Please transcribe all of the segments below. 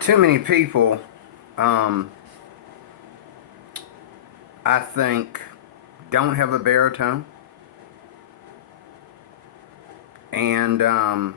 Too many people, um, I think, don't have a baritone, and I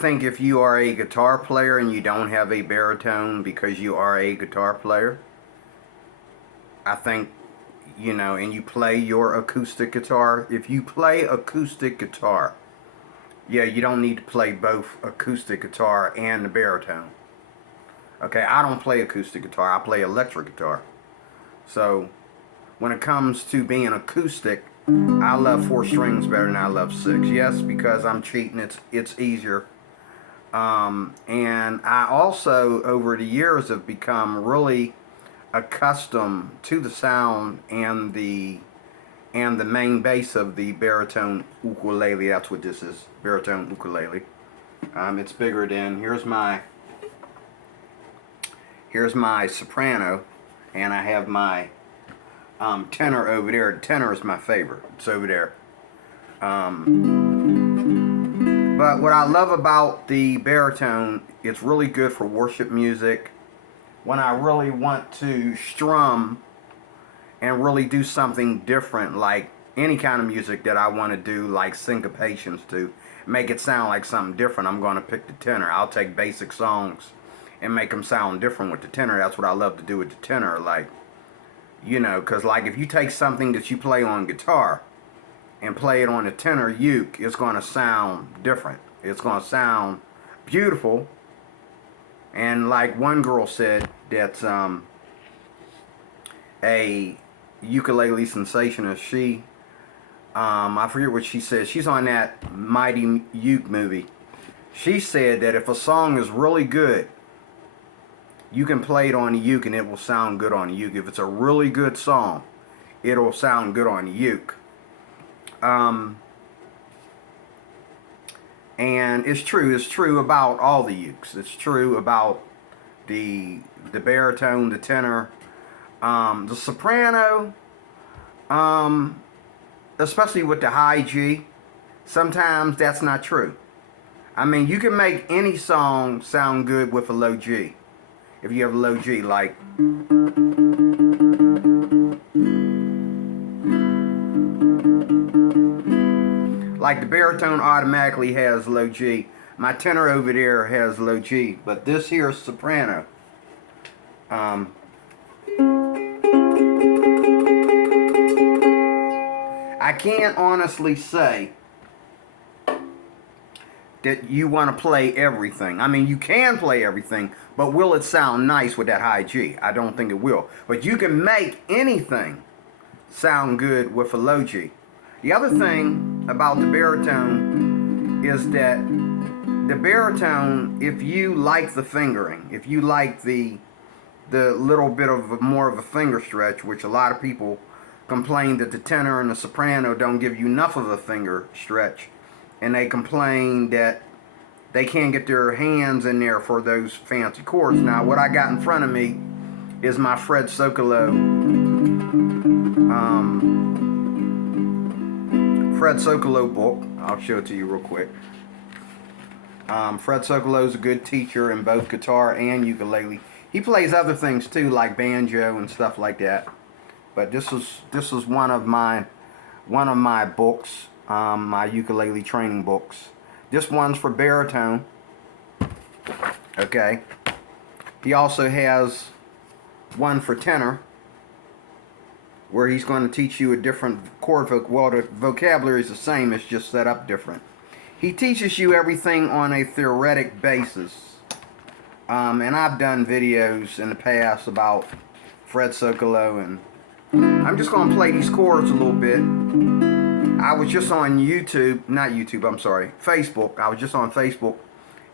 think if you are a guitar player and you don't have a baritone because you are a guitar player, I think, and you play your acoustic guitar. If you play acoustic guitar, yeah, you don't need to play both acoustic guitar and the baritone. Okay, I don't play acoustic guitar. I play electric guitar. So when it comes to being acoustic, I love four strings better than I love six. Yes, because I'm cheating. It's easier. And I also, over the years, have become really accustomed to the sound and the main bass of the baritone ukulele. That's what this is, baritone ukulele. It's bigger than here's my soprano, and I have my tenor over there. The tenor is my favorite. It's over there. But what I love about the baritone, it's really good for worship music. When I really want to strum and really do something different, like any kind of music that I want to do, like syncopations, to make it sound like something different, I'm going to pick the tenor. I'll take basic songs and make them sound different with the tenor. That's what I love to do with the tenor. Like, because like if you take something that you play on guitar and play it on a tenor uke, it's going to sound different. It's going to sound beautiful. And like one girl said, that's a ukulele sensationist. I forget what she said. She's on that Mighty Uke movie. She said that if a song is really good, you can play it on the uke and it will sound good on the uke. If it's a really good song, it'll sound good on the uke. And it's true about all the ukes. It's true about the baritone, the tenor, the soprano, especially with the high G. Sometimes that's not true. I mean, you can make any song sound good with a low G. If you have a low G, like the baritone automatically has low G. My tenor over there has low G, but this here is soprano. I can't honestly say that you want to play everything. I mean, you can play everything, but will it sound nice with that high G? I don't think it will. But you can make anything sound good with a low G. The other thing about the baritone is that the baritone, if you like the fingering, if you like the little bit of more of a finger stretch, which a lot of people complain that the tenor and the soprano don't give you enough of a finger stretch, and they complain that they can't get their hands in there for those fancy chords. Now, what I got in front of me is my Fred Sokolow book. I'll show it to you real quick. Fred Sokolow is a good teacher in both guitar and ukulele. He plays other things too, like banjo and stuff like that. But this is one of my books, my ukulele training books. This one's for baritone. Okay. He also has one for tenor, where he's going to teach you a different chord. Well, the vocabulary is the same, it's just set up different. He teaches you everything on a theoretic basis. And I've done videos in the past about Fred Sokolow, and I'm just going to play these chords a little bit. I was just on Facebook. I was just on Facebook,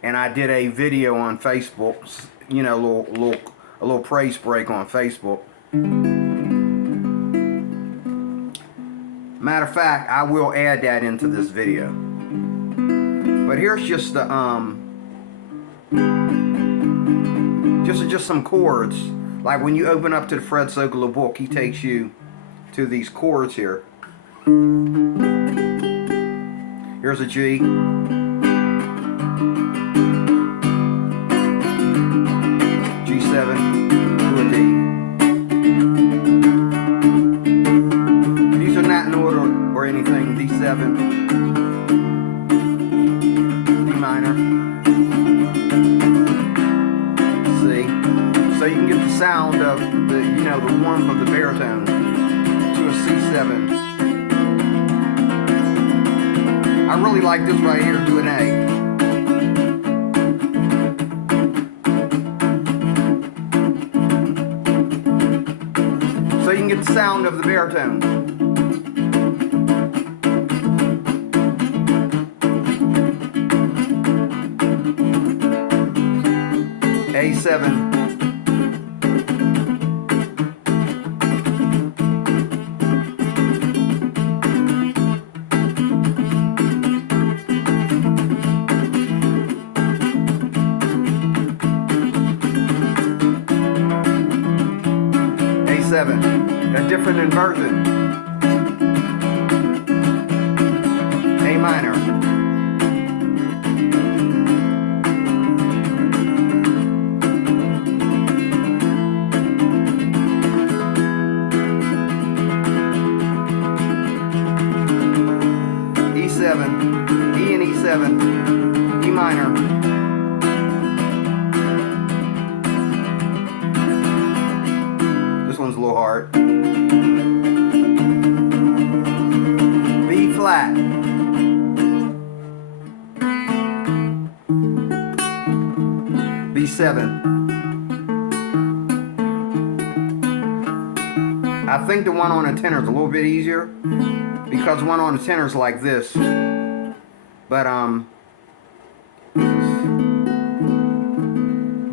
and I did a video on Facebook, a little praise break on Facebook. Matter of fact, I will add that into this video. But here's just the just some chords. Like when you open up to the Fred Sokolow book, he takes you to these chords here. Here's a G. sound of the, you know, the warmth of the baritone to a C7. I really like this right here, do an A. So you can get the sound of the baritone. A7. A7, a different inversion. A minor. E7, E and E7, E minor. This one's a little hard. B flat. B7. I think the one on a tenor is a little bit easier because one on a tenor is like this. But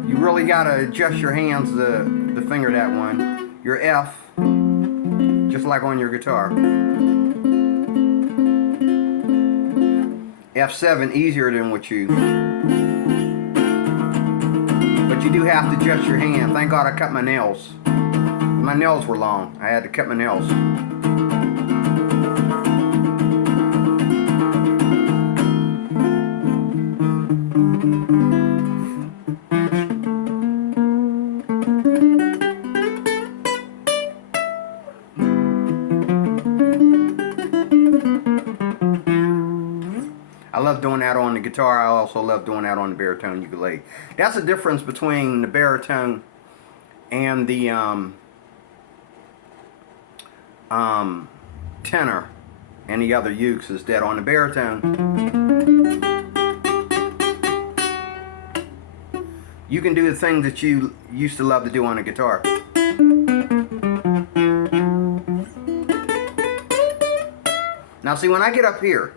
you really gotta adjust your hands to finger that one. Your F, just like on your guitar. F7 easier than what you. But you do have to adjust your hand. Thank God I cut my nails. My nails were long. I had to cut my nails. I love doing that on the guitar. I also love doing that on the baritone ukulele. That's the difference between the baritone and the tenor and the other ukes, is that on the baritone you can do the things that you used to love to do on the guitar. Now see, when I get up here,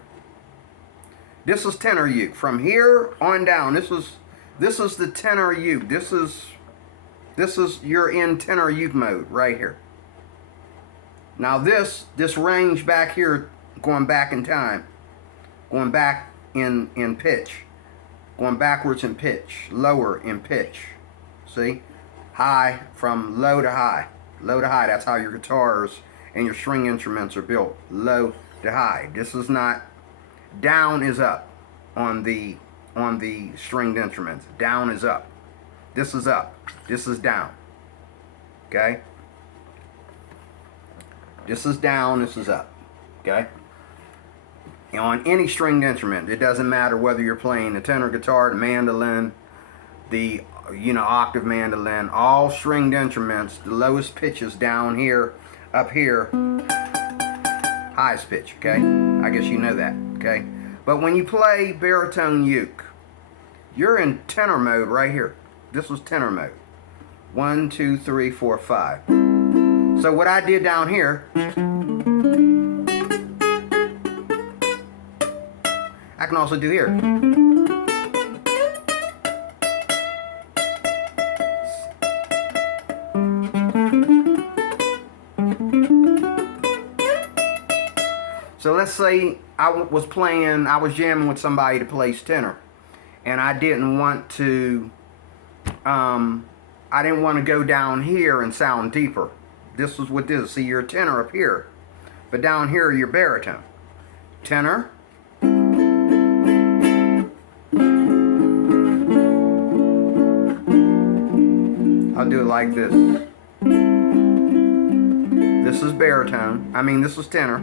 this is tenor uke. From here on down, this is the tenor uke. This is you're in tenor uke mode right here. Now this range back here, going back in time, going back in pitch, going backwards in pitch, lower in pitch. See? High from low to high. Low to high, that's how your guitars and your string instruments are built. Low to high. This is not, down is up on the stringed instruments. Down is up. This is up. This is down. Okay? This is down, this is up. Okay? And on any stringed instrument, it doesn't matter whether you're playing the tenor guitar, the mandolin, the octave mandolin, all stringed instruments, the lowest pitch is down here, up here, highest pitch, okay? I guess you know that, okay? But when you play baritone uke, you're in tenor mode right here. This was tenor mode. 1, 2, 3, 4, 5. So what I did down here, I can also do here. So let's say I was jamming with somebody that plays tenor, and I didn't want to go down here and sound deeper. This is what this is. See, you're a tenor up here, but down here you're baritone. Tenor. I'll do it like this. This is baritone. This is tenor.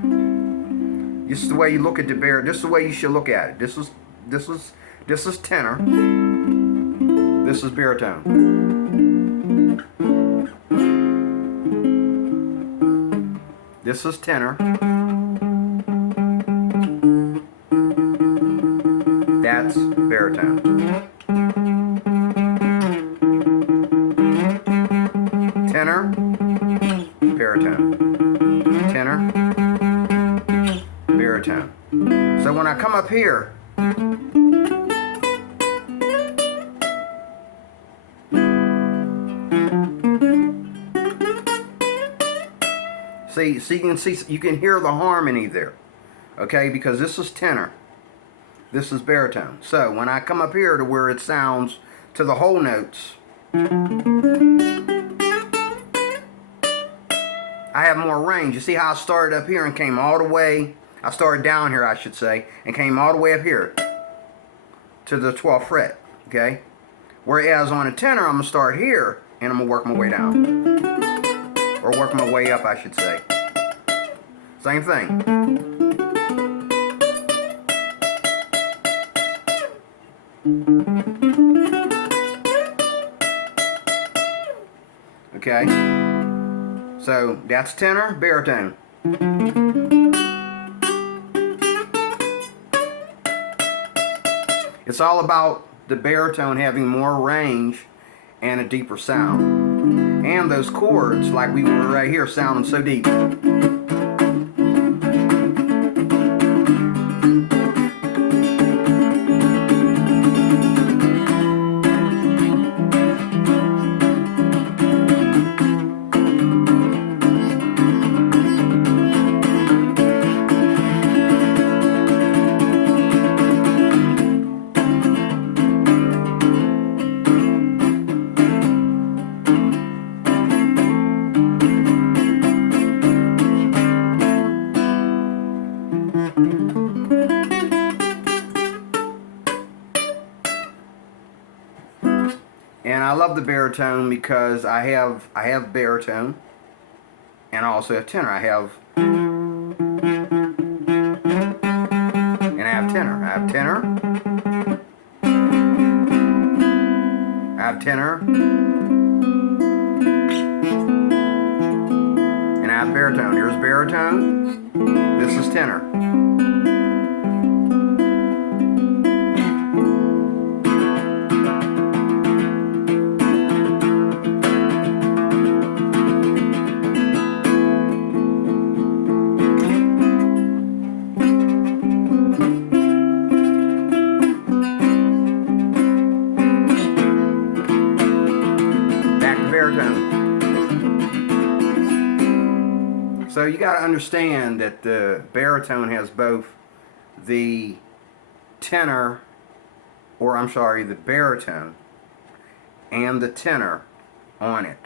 This is the way you look at the baritone. This is the way you should look at it. This is tenor. This is baritone. This is tenor. That's baritone. Tenor, baritone. Tenor, baritone. So when I come up here, you can hear the harmony there, okay? Because this is tenor, this is baritone. So when I come up here to where it sounds to the whole notes, I have more range. You see how I started up here and came all the way, I started down here, I should say, and came all the way up here to the 12th fret, okay? Whereas on a tenor, I'm going to start here, and I'm going to work my way down. Or work my way up, I should say. Same thing. Okay? So, that's tenor, baritone. It's all about the baritone having more range and a deeper sound. And those chords, like we were right here, sounding so deep. And I love the baritone because I have baritone and I also have tenor. I have tenor. I have tenor. I have tenor. And I have baritone. Here's baritone. This is tenor. So you got to understand that the baritone has both the tenor, or I'm sorry, the baritone and the tenor on it.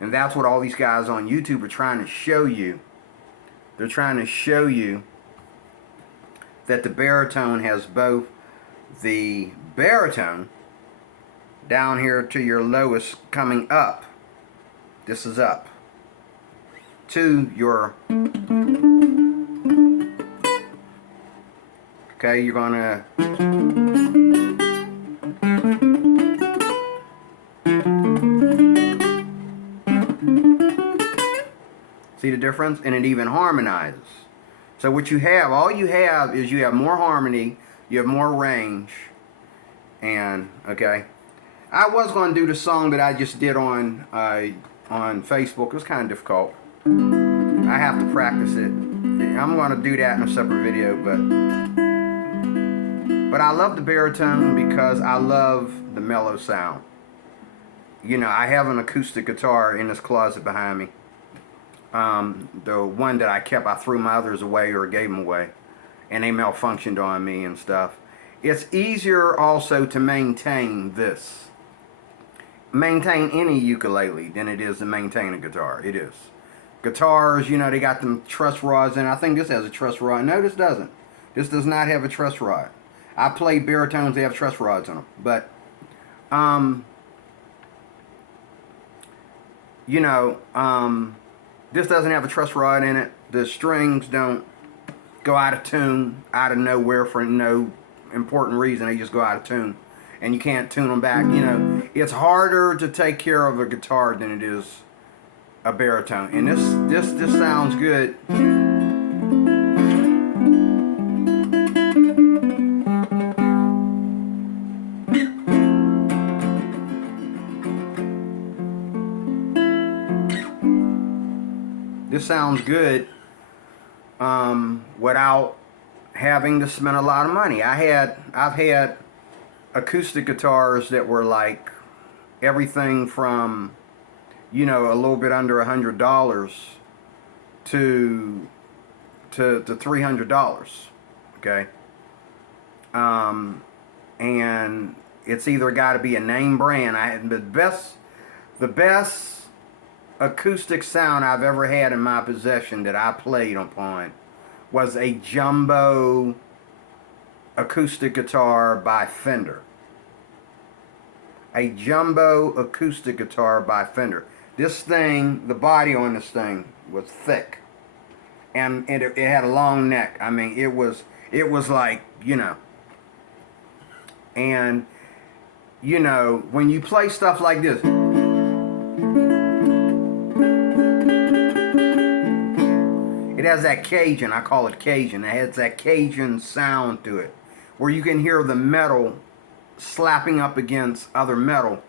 And that's what all these guys on YouTube are trying to show you. They're trying to show you that the baritone has both the baritone down here to your lowest coming up. This is up. To your, okay, you're gonna see the difference, and it even harmonizes. So what you have, all you have is you have more harmony, you have more range, and okay, I was going to do the song that I just did on Facebook. It was kind of difficult. I have to practice it. I'm going to do that in a separate video, but I love the baritone because I love the mellow sound. You know, I have an acoustic guitar in this closet behind me. The one that I kept, I threw my others away or gave them away, and they malfunctioned on me and stuff. It's easier also to maintain any ukulele than it is to maintain a guitar. It is. Guitars, you know, they got them truss rods, and I think this has a truss rod. No, this doesn't. This does not have a truss rod. I play baritones that have truss rods on them, but you know, this doesn't have a truss rod in it. The strings don't go out of tune out of nowhere for no important reason. They just go out of tune, and you can't tune them back. You know, it's harder to take care of a guitar than it is a baritone, and this sounds good. This sounds good without having to spend a lot of money. I've had acoustic guitars that were like everything from, you know, a little bit under $100 to $300. Okay, and it's either got to be a name brand. I had the best acoustic sound I've ever had in my possession that I played upon was a jumbo acoustic guitar by Fender. A jumbo acoustic guitar by Fender. This thing, the body on this thing was thick, and it had a long neck. I mean, it was like, you know, and you know, when you play stuff like this, it has that Cajun, I call it Cajun. It has that Cajun sound to it, where you can hear the metal slapping up against other metal.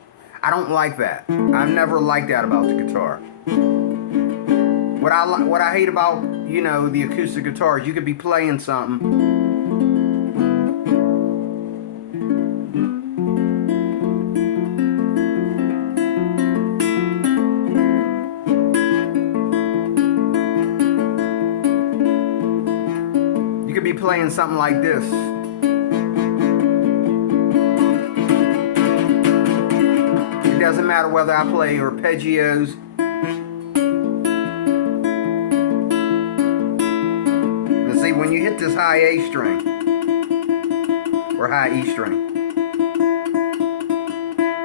I don't like that. I've never liked that about the guitar. What I hate about, you know, the acoustic guitars, you could be playing something, you could be playing something like this. It doesn't matter whether I play arpeggios. And see, when you hit this high A string or high E string,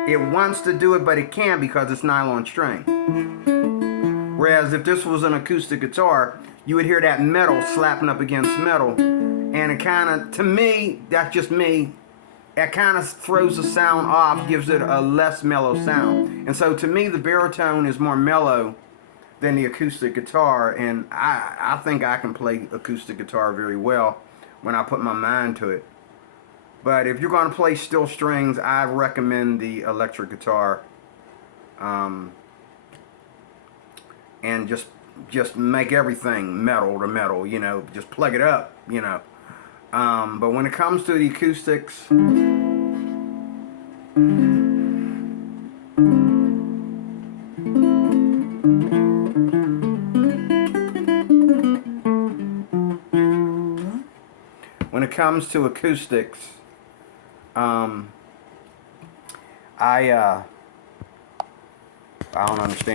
it wants to do it, but it can't because it's nylon string. Whereas if this was an acoustic guitar, you would hear that metal slapping up against metal, and it kind of, to me, that's just me, it kind of throws the sound off, gives it a less mellow sound. And so to me, the baritone is more mellow than the acoustic guitar, and I think I can play acoustic guitar very well when I put my mind to it. But if you're going to play steel strings, I recommend the electric guitar, and just make everything metal to metal, you know, just plug it up, you know. But when it comes to the acoustics, I don't understand.